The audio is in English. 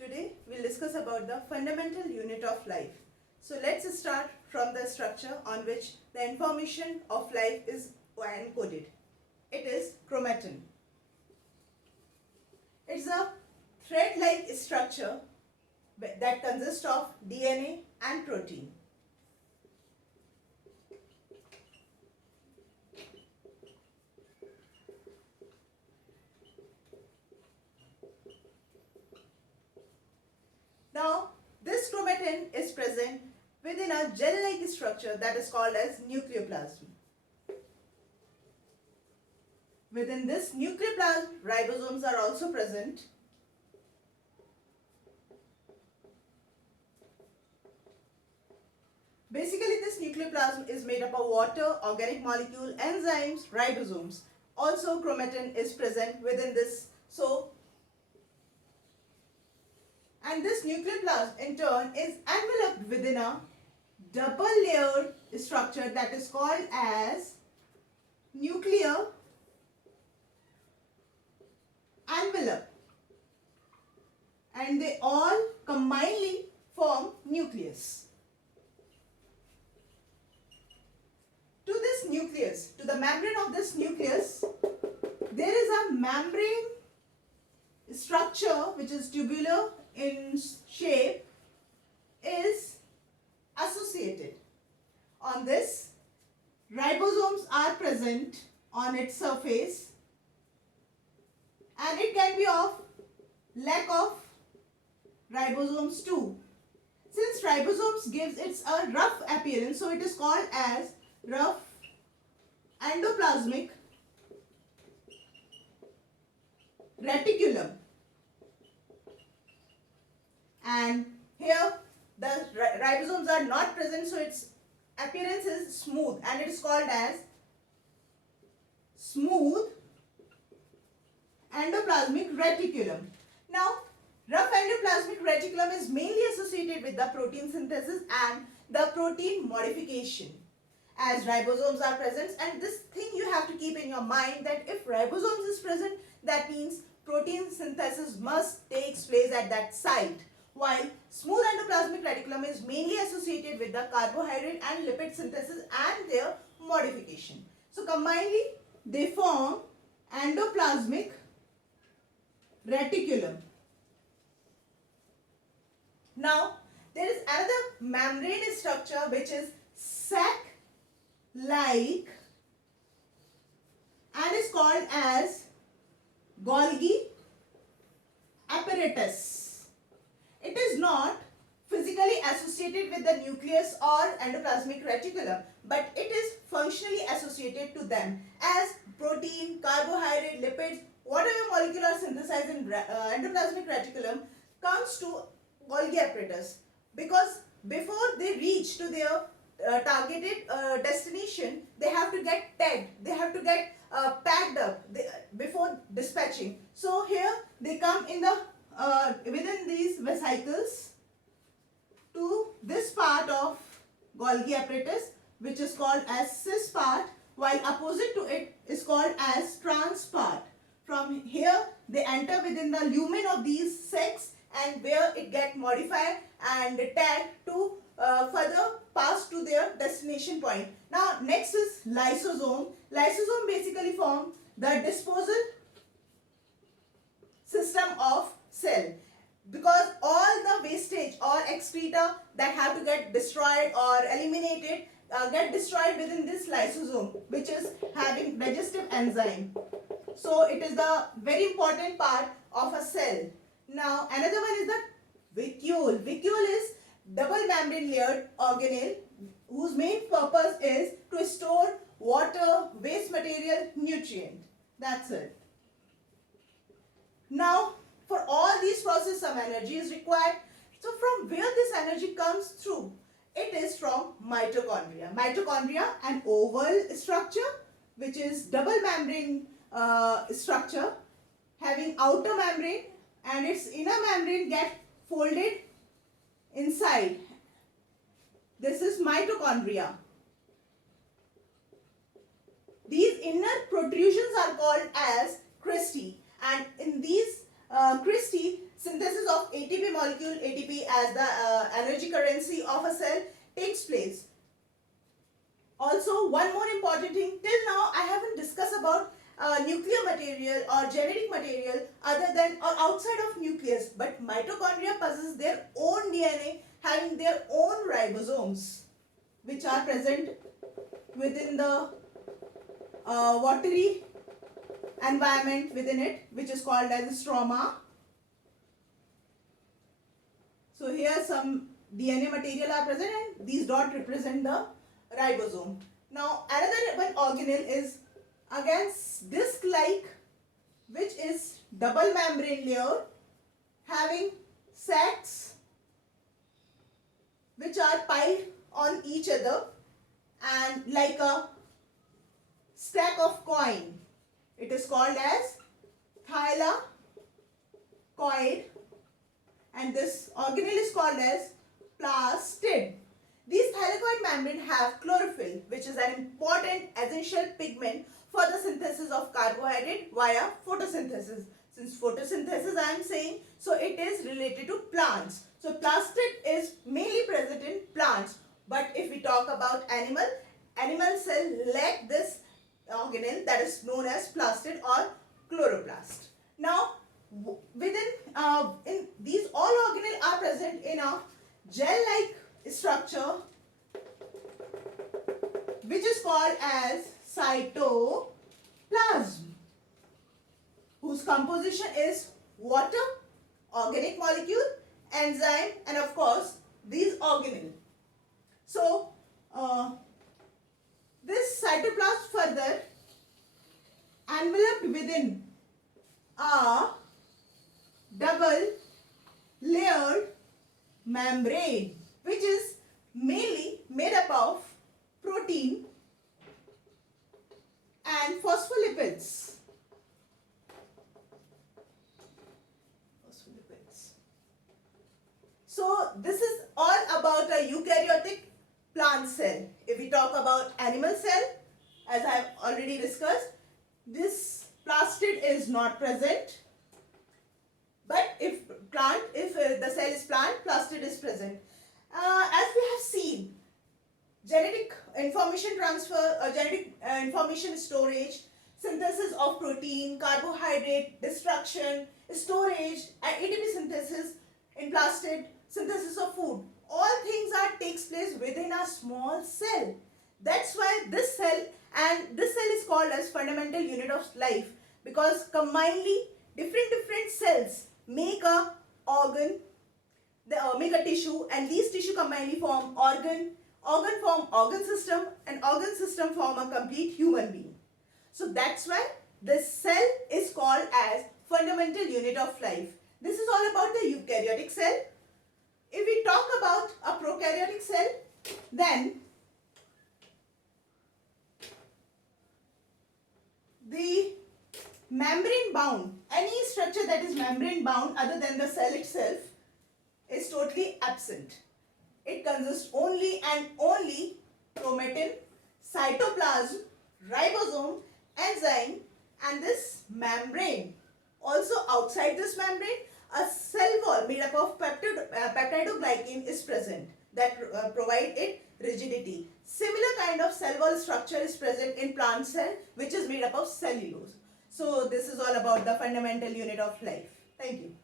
Today we'll discuss about the fundamental unit of life. So let's start from the structure on which the information of life is encoded. It is chromatin. It's a thread-like structure that consists of DNA and protein. Now, this chromatin is present within a gel-like structure that is called as nucleoplasm. Within this nucleoplasm, ribosomes are also present. Basically, this nucleoplasm is made up of water, organic molecule, enzymes, ribosomes. Also, chromatin is present within this. And this nucleoplasm in turn is enveloped within a double layered structure that is called as nuclear envelope, and they all combinedly form nucleus. To this nucleus, to the membrane of this nucleus, there is a membrane structure which is tubular in shape, is associated. On this, ribosomes are present on its surface, and it can be of lack of ribosomes too. Since ribosomes gives it a rough appearance, so it is called as rough endoplasmic reticulum. And here the ribosomes are not present, so its appearance is smooth, and it is called as smooth endoplasmic reticulum. Now, rough endoplasmic reticulum is mainly associated with the protein synthesis and the protein modification, as ribosomes are present. And this thing you have to keep in your mind, that if ribosomes is present, that means protein synthesis must take place at that site, while smooth endoplasmic reticulum is mainly associated with the carbohydrate and lipid synthesis and their modification. So combinedly they form endoplasmic reticulum. Now, there is another membrane structure which is sac-like and is called as Golgi apparatus. It is not physically associated with the nucleus or endoplasmic reticulum, but it is functionally associated to them, as protein, carbohydrate, lipids, whatever molecule are synthesized in endoplasmic reticulum comes to Golgi apparatus, because before they reach to their targeted destination, they have to get tagged, they have to get packed up before dispatching. So here they come in the within these vesicles to this part of Golgi apparatus, which is called as cis part, while opposite to it is called as trans part. From here they enter within the lumen of these sacs, and where it get modified and tagged to further pass to their destination point. Now next is lysosome. Lysosome basically form the disposal system of cell, because all the wastage or excreta that have to get destroyed or eliminated get destroyed within this lysosome, which is having digestive enzyme. So it is the very important part of a cell. Now another one is the vacuole. Vacuole is double membrane layered organelle whose main purpose is to store water, waste material, nutrient. That's it. Now, for all these processes, some energy is required. So from where this energy comes through? It is from mitochondria. Mitochondria, an oval structure which is double membrane structure having outer membrane, and its inner membrane get folded inside. This is mitochondria. These inner protrusions are called as cristae, and in these cristae synthesis of ATP molecule, ATP as the energy currency of a cell, takes place. Also, one more important thing, till now I haven't discussed about nuclear material or genetic material other than or outside of nucleus, but mitochondria possess their own DNA having their own ribosomes, which are present within the watery environment within it, which is called as stroma. So here some DNA material are present and these dots represent the ribosome. Now another one organelle is again disc-like, which is double membrane layer having sacs which are piled on each other and like a stack of coin. It is called as thylakoid, and this organelle is called as plastid. These thylakoid membrane have chlorophyll, which is an important essential pigment for the synthesis of carbohydrate via photosynthesis. Since photosynthesis I am saying, so it is related to plants. So plastid is mainly present in plants, but if we talk about animal cell lack this organelle, that is known as plastid or chloroplast. Now within in these all organelle are present in a gel-like structure which is called as cytoplasm, whose composition is water, organic molecule, enzyme, and of course these organelle. So this cytoplasm further enveloped within a double layered membrane, which is mainly made up of protein and phospholipids. So this is all about a eukaryotic plant cell. If we talk about animal cell, as I have already discussed, this plastid is not present. But if the cell is plant, plastid is present. As we have seen, genetic information transfer, genetic information storage, synthesis of protein, carbohydrate, destruction, storage, and ATP synthesis in plastid, synthesis of food. All things takes place within a small cell. That's why this cell is called as fundamental unit of life, because combinedly different cells make a organ, make a tissue, and these tissue combinedly form organ form organ system, and organ system form a complete human being. So that's why this cell is called as fundamental unit of life. This is all about the eukaryotic cell. If we talk about a prokaryotic cell, then the membrane bound, any structure that is membrane bound other than the cell itself is totally absent. It consists only and only chromatin, cytoplasm, ribosome, enzyme, and this membrane. Also outside this membrane, a cell wall made up of peptidoglycan is present that provide it rigidity. Similar kind of cell wall structure is present in plant cell, which is made up of cellulose. So this is all about the fundamental unit of life. Thank you.